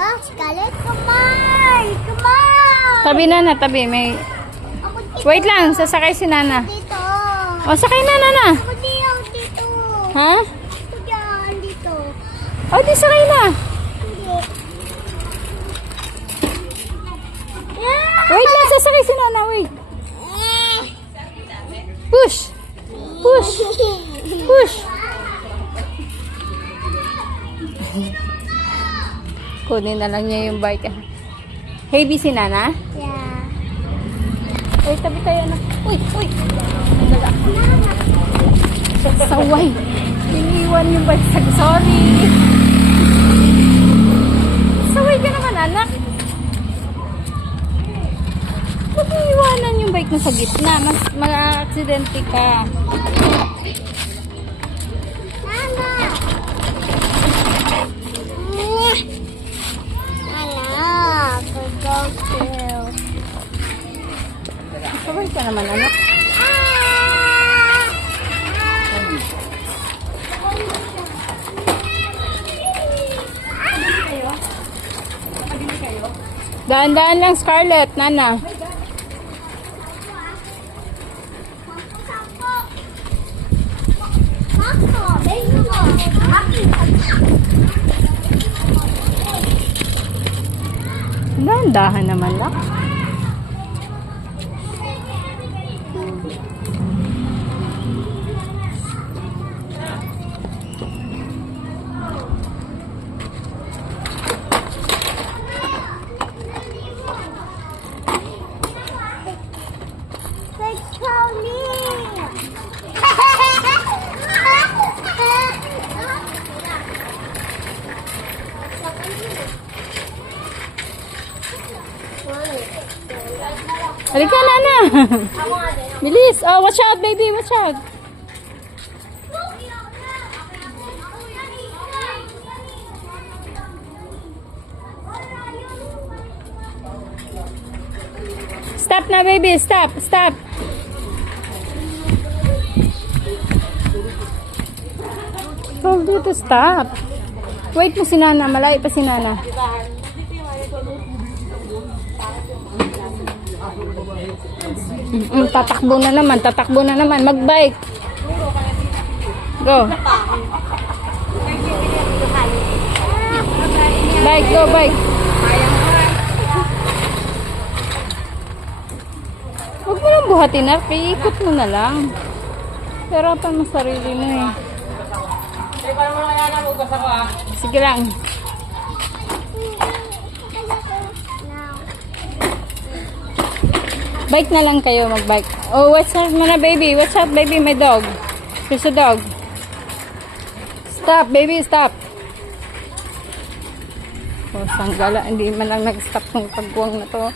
Scarlett, come on! Come on! Tabi Nana, tabi. May... Ako dito. Wait lang, sasakay si Nana. Dito. O, sakay na, Nana. Ako dito. Ha? Ako dyan, dito. O, di sakay na. Hindi. Yeah! Wait lang, sasakay si Nana, wait. Push. Push. Push. Kunin na lang niya yung bike. Heavy si Nana? Yeah. Uy, tabi tayo na. Uy, uy. Dala. Saway. Iniwan yung bike. Sorry. Saway ka naman, anak. Huwag iiwanan yung bike mo sa gitna. Mas mag-aksidente ka. Mama! Saway ka naman, anak. Daan-daan lang, Scarlett, Nana. Dahan-dahan naman lang. Halika, Nana. Bilis. Oh, watch out, baby. Watch out. Stop na, baby. Stop. Stop. Told you to stop. Wait mo si Nana. Malayo pa si Nana. Tatakbo na naman. Tatakbo na naman. Mag-bike. Go. Bike. Go, bike. Huwag mo lang buhatin, Arp. Iikot mo na lang. Hirapan mo sarili mo eh. Sige lang. Bike na lang kayo, mag-bike. Oh, watch out mo na, baby. Watch out, baby. My dog. There's a dog. Stop, baby. Stop. Oh, sanggala. Hindi man lang nag-stop ng pagbuwang na to.